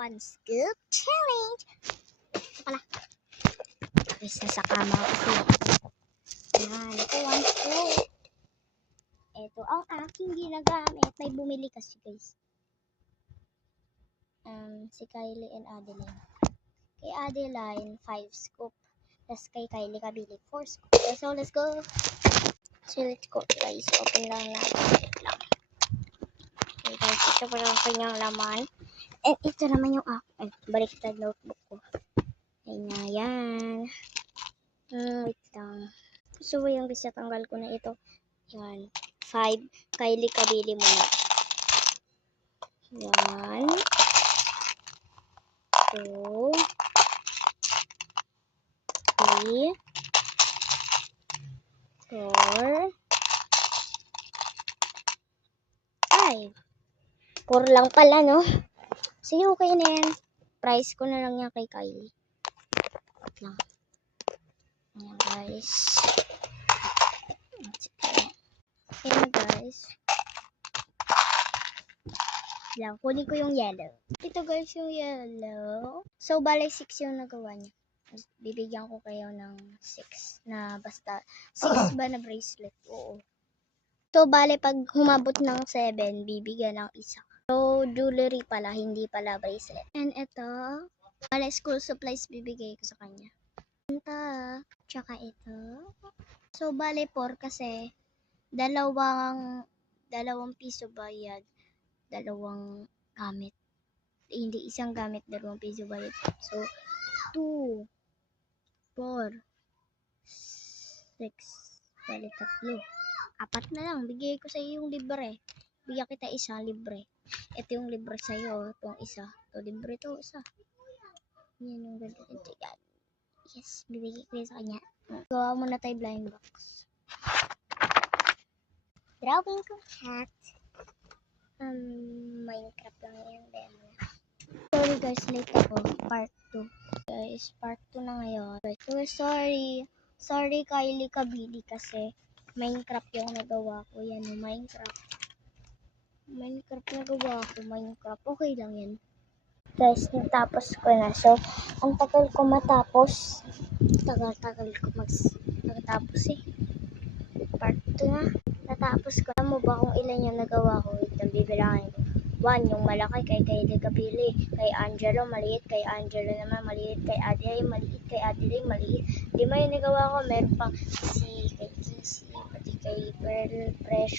one scoop challenge. Ito pala. Guys, nasa kama ako kasi. Yan, ito one scoop. Ito ang aking ginagamit. May bumili kasi guys. Si Kylie and Adeline. Kay Adeline, 5 scoop. Tapos kay Kylie kabili, 4 scoop. So, let's go. So, let's go guys. Open lang natin. Wait lang. Okay guys, ito pa lang kanyang laman. And ito naman yung baliktad notebook ko. Ayun na yan. Wait lang. So, yung guys, tanggal ko na ito. Yan. 5. Kylie kabili muna. Yan. 2, 3, 4, 5. 4 lang pala, no? Sige, okay na yan. Price ko na lang yan kay Kylie. Wait lang. Ayan, guys. Ayan, guys. Lang, kunin ko yung yellow. Ito guys yung yellow. So, bale 6 yung nagawa niya. Bibigyan ko kayo ng 6 na basta 6 ba na bracelet? Oo. So, bale pag humabot ng 7, bibigyan ng isa. So, jewelry pala, hindi pala bracelet. And ito, bale school supplies bibigay ko sa kanya. Ito, tsaka ito. So, bale 4 kasi dalawang piso bayad. Dalawang gamit. Hindi isang gamit, 2 piso bayad. So, 2, 4, 6, bali 3. 4 na lang. Bigay ko sa iyo yung libre. Bigyan kita isang libre. Ito yung libre sa iyo. Itong isa. Ito libre to isa. Yan yung ganito. Yes, bibigay ko sa kanya. Gawa muna tayo blind box. Drawing ko hat. Minecraft lang yan, demo. Sorry guys, late ako. Part 2. Guys, part 2 na ngayon. So, sorry Kylie kabili kasi Minecraft yung nagawa ko. Yan yung Minecraft nagawa ko. Minecraft, okay lang yan. Guys, natapos ko na. So, ang tagal ko matapos. Tagal ko matapos eh. Part 2 na. Natapos ko. Alam mo ba kung ilan yung nagawa ko? Wait lang, bibilangin ko. 1, yung malaki kay Kylie kabili. Kay Angelo, maliit. Kay Angelo naman, maliit. Kay Adeline, maliit. Kay Adeline, maliit. 5 yung nagawa ko. Meron pang kay Casey, pati kay Pearl, Fresh.